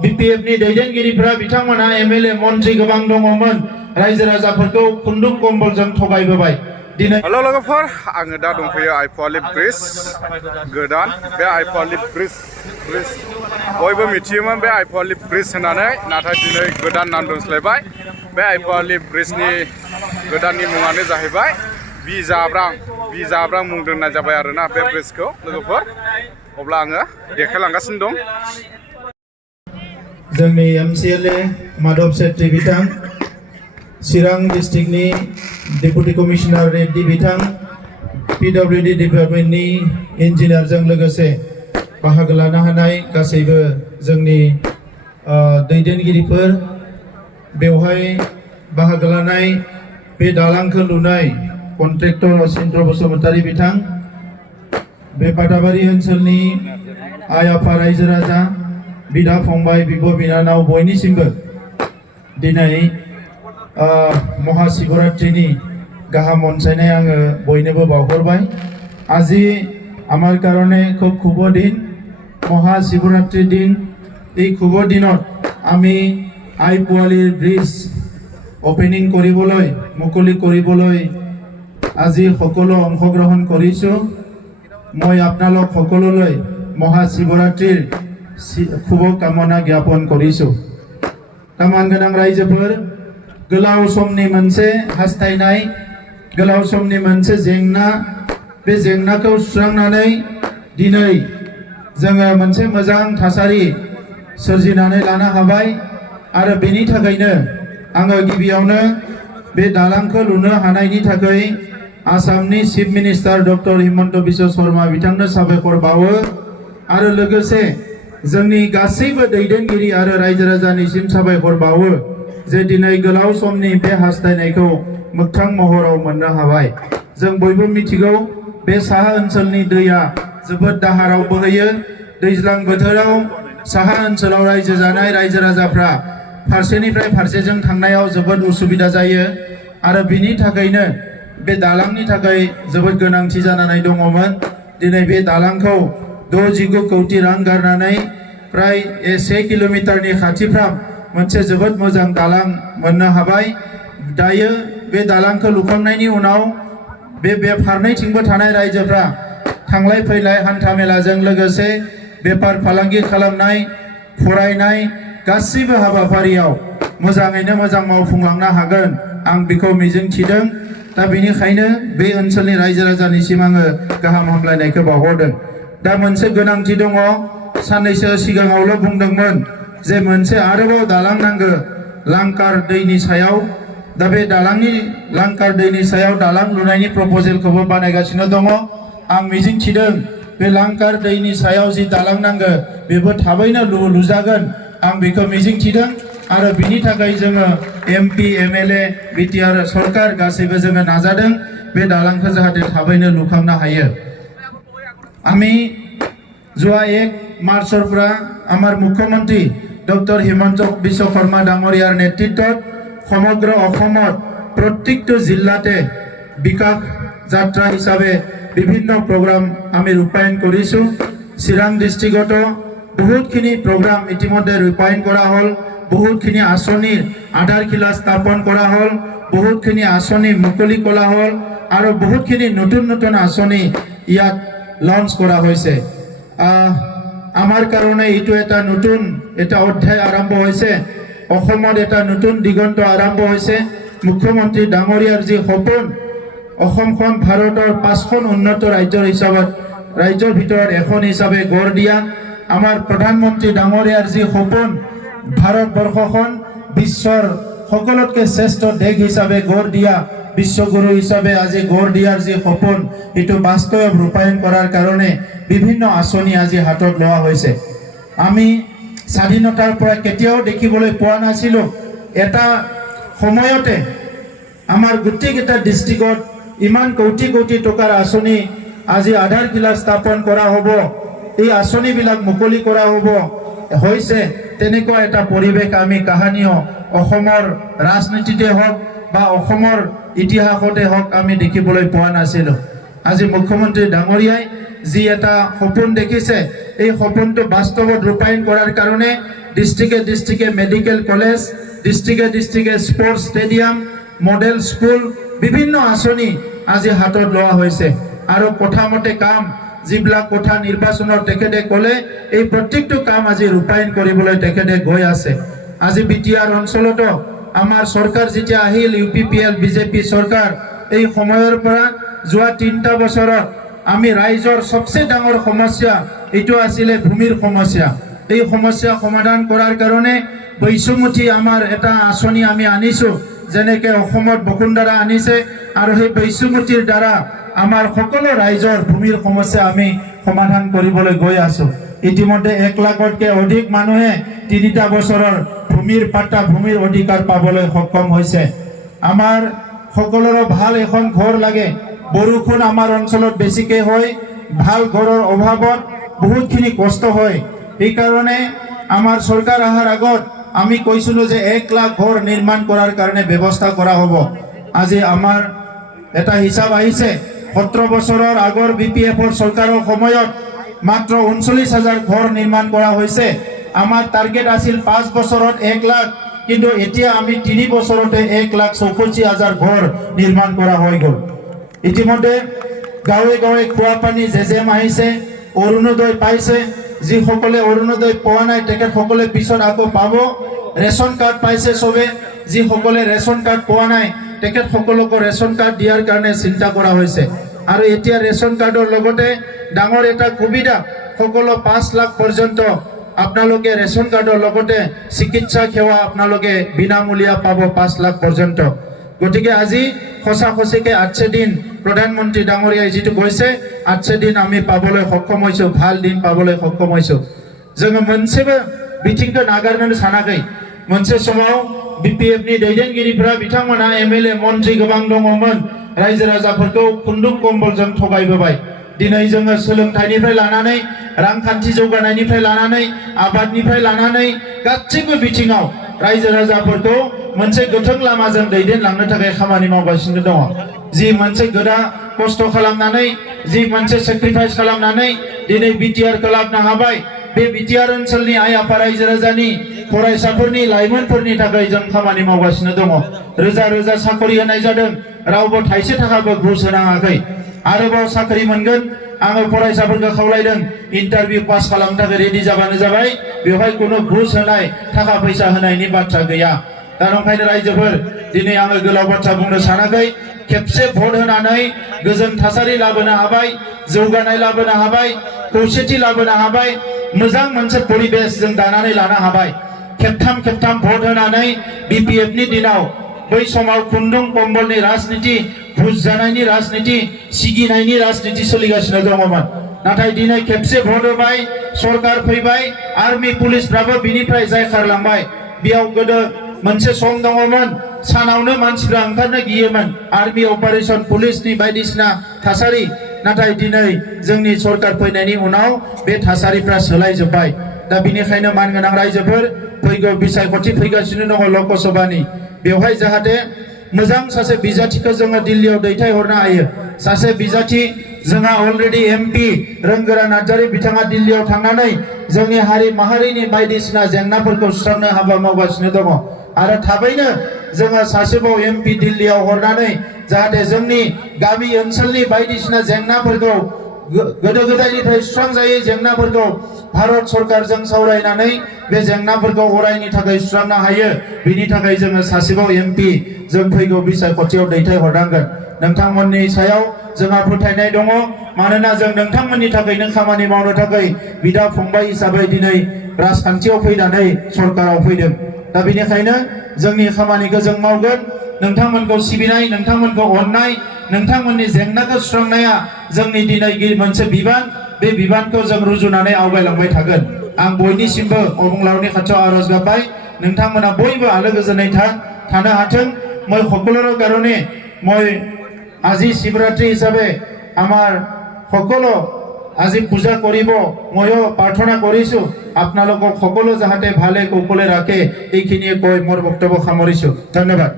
बिपिएफनि दैदेनगिरिफोरा बिथांमोना एमएलए मन्त्रि गोबां दङमोन रायजो राजाफोरखौ खुन्दुं कम्बलजों थगायबोबाय दिनै हेलो लोगोफोर आङो दा दंफैयो आइफवालि ब्रिज गोदान बे आइफवालि ब्रिज बयबो मिथियोमोन बे आइफवालि ब्रिज होननानै नाथाय दिनै गोदान नाम दोनस्लायबाय बे आइफवालि ब्रिजनि गोदाननि मुङानो जाहैबाय बिजाब्रां मुं दोननाय जाबाय आरोना बे ब्रिजखौ लोगोफोर अब्ला आङो देखायलांगासिनो दं जोंनि एमसिएलए माधव सेट्रि बिथां चिरां डिस्ट्रिक्टनि डेपुटि कमिशनार रेड्डी बिथां पिडब्लिउडि डिपार्टमेन्टनि इन्जिनियारजों लोगोसे बाहागो लानो हानाय गासैबो जोंनि दैदेनगिरिफोर बेवहाय बाहागो लानाय बे दालांखौ लुनाय कन्ट्रेक्टर अचिन्त्र बसुमतारी बिथां बे बादाबारि ओनसोलनि आइ आफा रायजो राजा बिदा फंबाय बिब' बिनानाव बयनिसिमबो दिनै महाशिवरात्रिनि गाहाम अनसायनाय आङो बयनोबो बावहरबाय আজি আমার কারণে খুব শুভ দিন মহাশিবরাত্রির দিন এই শুভ দিনত আমি আইপুৱালিৰ ব্ৰিজ ওপেনিং কৰিবলৈ মুকলি কৰিবলৈ আজি সকলো অংশগ্ৰহণ কৰিছো মই আপোনালোক সকলোলৈ মহাশিবৰাত্ৰিৰ শুভকামনা জ্ঞাপন কৰিছো কামান गोनां रायजोफोर गोलाव समनि मोनसे हास्थायनाय गोलाव समनि मोनसे जेंना बे जेंनाखौ सुस्रांनानै दिनै जोङो मोनसे मोजां थासारि सोरजिनानै लानो हाबाय आरो बेनि थाखायनो आङो गिबियावनो बे दालांखौ लुनो हानायनि थाखाय आसामनि chief minister doctor Himanta Biswa Sharma बिथांनो साबायखर बावो आरो लोगोसे जोंनि गासैबो दैदेनगिरि आरो रायजो राजानिसिम साबायखर बावो जे दिनै गोलाव समनि बे हास्थायनायखौ मोगथां महराव मोननो हाबाय जों बयबो मिथिगौ बे साहा ओनसोलनि दैया जोबोद दाहाराव बोहैयो दैज्लां बोथोराव साहा ओनसोलाव रायजो जानाय रायजो राजाफ्रा फारसेनिफ्राय फारसेजों थांनायाव जोबोद उसुबिदा जायो आरो बिनि थाखायनो बे दालांनि थाखाय जोबोद गोनांथि जानानै दङमोन दिनै बे दालांखौ 69 कोटी रां गारनानै प्राय 1 किलोमिटारनि खाथिफ्राम मोनसे जोबोद मोजां दालां मोननो हाबाय दायो बे दालांखौ लुखांनायनि उनाव बे फारनैथिंबो थानाय रायजोफ्रा थांलाय फैलाय हान्था मेलाजों लोगोसे बेफार फालांगि खालामनाय फरायनाय गासैबो हाबाफारियाव मोजाङैनो मोजां मावफुंलांनो हागोन आं बेखौ मिजिंथिदों दा बेनिखायनो बे ओनसोलनि रायजो राजानिसिम आङो गाहाम हामलायनायखौ बावहरदों दा मोनसे गोनांथि दङ साननैसो सिगाङावल' बुंदोंमोन जे मोनसे आरोबाव दालां नांगौ लांकार दैनि सायाव दा बे दालांनि लांकार दैनि सायाव दालां लुनायनि प्रप'जेलखौबो बानायगासिनो दङ आं मिजिंथिदों बे लांकार दैनि सायाव जि दालां नांगौ बेबो थाबैनो लुजागोन आं बेखौ मिजिंथिदों आरो बिनि थाखाय जोङो एमपि एमएलए बिटिआर सरकार गासैबो जोङो नाजादों बे दालांखौ जाहाथे थाबैनो लुखांनो हायो আমি যোৱা 1 মাৰ্চৰ পৰা আমাৰ মুখ্যমন্ত্ৰী ডক্টৰ হিমন্ত বিশ্ব শৰ্মা ডাঙৰীয়াৰ নেতৃত্বত সমগ্ৰ অসমত প্ৰত্যেকটো জিলাতে বিকাশ যাত্ৰা হিচাপে বিভিন্ন প্ৰগ্ৰাম আমি ৰূপায়ণ কৰিছো চিৰাং ডিস্ট্ৰিক্টত বহুতখিনি প্ৰগ্ৰাম ইতিমধ্যে ৰূপায়ণ কৰা হ'ল বহুতখিনি আঁচনিৰ আধাৰশিলা স্থাপন কৰা হ'ল বহুতখিনি আঁচনি মুকলি কৰা হ'ল আৰু বহুতখিনি নতুন নতুন আঁচনি ইয়াত লঞ্চ কৰা হৈছে আমাৰ কাৰণে এইটো এটা নতুন এটা অধ্যায় আৰম্ভ হৈছে অসমত এটা নতুন দিগন্ত আৰম্ভ হৈছে মুখ্যমন্ত্ৰী ডাঙৰীয়াৰ যি সপোন অসমখন ভাৰতৰ 5খন উন্নত ৰাজ্যৰ হিচাপত ৰাজ্যৰ ভিতৰত এখন হিচাপে গঢ় দিয়া আমাৰ প্ৰধানমন্ত্ৰী ডাঙৰীয়াৰ যি সপোন ভাৰতবৰ্ষখন বিশ্বৰ সকলোতকৈ শ্ৰেষ্ঠ দেশ হিচাপে গঢ় দিয়া বিশ্বগুৰু হিচাপে আজি গঢ় দিয়াৰ যি সপোন এটো বাস্তৱ ৰূপায়ণ কৰাৰ কাৰণে বিভিন্ন আঁচনি আজি হাতত লোৱা হৈছে আমি স্বাধীনতাৰ পৰা কেতিয়াও দেখিবলৈ পোৱা নাছিলো এটা সময়তে আমাৰ গোটেইকেইটা ডিস্ট্ৰিক্টত ইমান কোটি কোটি টকাৰ আঁচনি আজি আধাৰশিলা স্থাপন কৰা হ'ব এই আঁচনিবিলাক মুকলি কৰা হ'ব হৈছে তেনেকুৱা এটা পৰিৱেশ আমি কাহানিও অসমৰ ৰাজনীতিতে হওক বা অসমৰ ইতিহাসতে হওক আমি দেখিবলৈ পোৱা নাছিলো আজি মুখ্যমন্ত্ৰী ডাঙৰীয়াই যি এটা সপোন দেখিছে এই সপোনটো বাস্তৱত ৰূপায়ণ কৰাৰ কাৰণে ডিস্ট্রিক্টে মেডিকেল কলেজ, ডিস্ট্রিক্টে স্পোর্টস ষ্টেডিয়াম, মডেল স্কুল বিভিন্ন আঁচনি আজি হাতত লোৱা হৈছে আৰু কথামতে কাম যিবিলাক কথা নিৰ্বাচনৰ তেখেতে ক'লে এই প্ৰত্যেকটো কাম আজি ৰূপায়ণ কৰিবলৈ তেখেতে গৈ আছে। আজি বিটিআৰ অঞ্চলতো আমাৰ চৰকাৰ যেতিয়া আহিল UPPL BJP চৰকাৰ এই সময়ৰ পৰা যোৱা 3টা বছৰত আমি ৰাইজৰ সবচেয়ে ডাঙৰ সমস্যা এইটো আছিলে ভূমিৰ সমস্যা। এই সমস্যা সমাধান কৰাৰ কাৰণে বৈষম্যতি আমাৰ এটা আঁচনি আমি আনিছো, যেনেকৈ অসমত বসুন্ধৰা আনিছে আৰু সেই বৈষম্যতিৰ দ্বাৰা আমাৰ সকলো ৰাইজৰ ভূমিৰ সমস্যা আমি সমাধান কৰিবলৈ গৈ আছো। ইতিমধ্যে 1 লাখতকৈ অধিক মানুহে 3টা বছৰৰ ভূমিৰ পাট্টা ভূমিৰ অধিকাৰ পাবলৈ সক্ষম হৈছে। আমাৰ সকলোৰে ভাল এখন ঘৰ লাগে। বৰষুণ আমাৰ অঞ্চলত বেছিকৈ হয়, ভাল ঘৰৰ অভাৱত বহুতখিনি কষ্ট হয়। এইকাৰণে আমাৰ চৰকাৰ অহাৰ আগত আমি কৈছিলো যে 1 লাখ ঘৰ নিৰ্মাণ কৰাৰ কাৰণে ব্যৱস্থা কৰা হ'ব। আজি আমাৰ এটা হিচাপ আহিছে 17 বছৰৰ আগৰ BPFৰ চৰকাৰৰ সময়ত মাত্ৰ 39,000 ঘৰ নিৰ্মাণ কৰা হৈছে। আমাৰ টাৰ্গেট আছিল 5 বছৰত 1 লাখ, কিন্তু এতিয়া আমি 3 বছৰতে 1,64,000 ঘৰ নিৰ্মাণ কৰা হৈ গ'ল। ইতিমধ্যে গাঁৱে গাঁৱে খোৱা পানী জেজেম আহিছে, অৰুণোদয় পাইছে। যিসকলে অৰুণোদয় পোৱা নাই তেখেতসকলে পিছত আকৌ পাব। ৰেচন কাৰ্ড পাইছে চবে, যিসকলে ৰেচন কাৰ্ড পোৱা নাই তেখেতসকলকো ৰেচন কাৰ্ড দিয়াৰ কাৰণে চিন্তা কৰা হৈছে। আৰু এতিয়া ৰেচন কাৰ্ডৰ লগতে ডাঙৰ এটা সুবিধা, সকলো 5 লাখ পৰ্যন্ত আপোনালোকে ৰেচন কাৰ্ডৰ লগতে চিকিৎসা সেৱা আপোনালোকে বিনামূলীয়া পাব 5 লাখ পৰ্যন্ত। গতিকে আজি সঁচাকৈ 8 দিন প্ৰধানমন্ত্ৰী ডাঙৰীয়াই যিটো কৈছে 8 দিন আমি পাবলৈ সক্ষম হৈছো, ভাল দিন পাবলৈ সক্ষম হৈছো। जोङो मोनसेबो बिथिंखौ नागारनो सानाखै। मोनसे समाव BPFनि दैदेनगिरिफोरा बिथांमोना MLA मन्त्रि गोबां दङमोन, रायजो राजाफोरखौ खुन्दुं कम्बलजों थगायबोबाय। दिनै जोङो सोलोंथाइनिफ्राय लानानै रांखान्थि जौगानायनिफ्राय लानानै आबादनिफ्राय लानानै गासैबो बिथिङाव रायजो राजाफोरखौ मोनसे गोथों लामाजों दैदेनलांनो थाखाय खामानि मावगासिनो दङ। जि मोनसे गोदा खस्थ' खालामनानै, जि मोनसे सेक्रिफाइस खालामनानै दिनै BTR लाबनो हाबाय, बे BTR ओनसोलनि आइ आफा रायजो राजानि फरायसाफोरनि लाइमोनफोरनि थाखाय जों खामानि मावगासिनो दङ। रोजा रोजा साकरि होनाय जादों, रावबो थाइसे थाखाबो घुस होनाङाखै। आरोबाव साकरि मोनगोन। आङो फरायसाफोरखौ खावलायदों इन्टारभिउ पास खालामनो थाखाय रेडि जाबानो जाबाय। बेवहाय कोनो घुस होनाय, थाखा फैसा होनायनि बाथ्रा गैया। दा ओंखायनो रायजोफोर दिनै आङो गोलाव बाथ्रा बुंनो सानाखै। खेबसे भट होनानै गोजोन थासारि लाबोनो हाबाय, जौगानाय लाबोनो हाबाय, खौसेथि लाबोनो हाबाय, मोजां मोनसे परिबेस जों दानानै लानो हाबाय। खेबथाम भट होनानै BPFनि दिनाव बै समाव खुन्दुं कम्बलनि राजनिति, घुस जानायनि राजनिति, सिगिनायनि राजनिति सोलिगासिनो दङमोन। नाथाय दिनै खेबसे भट होबाय, सरकार फैबाय, आर्मि पुलिसफ्राबो बिनिफ्राय जायखारलांबाय। बेयाव गोदो मोनसे सम दङमोन, सानावनो मानसिफ्रा ओंखारनो गियोमोन, आर्मि अपारेशन पुलिसनि बायदिसिना थासारि। नाथाय दिनै जोंनि सरकार फैनायनि उनाव बे थासारिफ्रा सोलायजोब्बाय। दा बिनिखायनो मानगोनां रायजोफोर, फैगौ बिसायख'थि फैगासिनो दङ लकसभानि, बेवहाय जाहाथे मोजां सासे बिजाथिखौ जोङो दिल्लीयाव दैथायहरनो हायो। सासे बिजाथि जोंहा अलरेडि MP रोंगोरा नार्जारी बिथाङा दिल्लीयाव थांनानै जोंनि हारि माहारिनि बायदिसिना जेंनाफोरखौ सुस्रांनो हाबा मावगासिनो दङ। आरो थाबैनो जोङो सासेबाव MP दिल्लीयाव हरनानै जाहाथे जोंनि गामि ओनसोलनि बायदिसिना जेंनाफोरखौ, गोदो गोदायनिफ्राय सुस्रांजायै जेंनाफोरखौ भारत सरकारजों सावरायनानै बे जेंनाफोरखौ अरायनि थाखाय सुस्रांनो हायो। बिनि थाखाय जोङो सासेबाव MP जों फैगौ बिसायख'थियाव दैथायहरनांगोन। नोंथांमोननि सायाव जोंहा फोथायनाय दङ, मानोना जों नोंथांमोननि थाखायनो खामानि मावनो थाखाय बिदा फंबाय हिसाबै दिनै राजखान्थियाव फैनानै सरकाराव फैदों। दा बेनिखायनो जोंनि खामानिखौ जों मावगोन। नोंथांमोनखौ सिबिनाय, नोंथांमोनखौ अननाय, नोंथांमोननि जेंनाखौ सुस्रांनाया जोंनि दिनै मोनसे बिबान। बे बिबानखौ जों रुजुनानै आवगायलांबाय थागोन। आं बयनिसिमबो अबंलावरनि खाथियाव आरज गाबबाय, नोंथांमोना बयबो आलो गोजोनै थानो हाथों। মই সকলোৰে কাৰণে মই আজি শিৱৰাত্ৰি হিচাপে আমাৰ সকলো আজি পূজা কৰিব ময়ো প্ৰাৰ্থনা কৰিছো। আপোনালোকক সকলো যাহাতে ভালে কুশলে ৰাখে, এইখিনিয়ে কৈ মোৰ বক্তব্য সামৰিছো। ধন্যবাদ।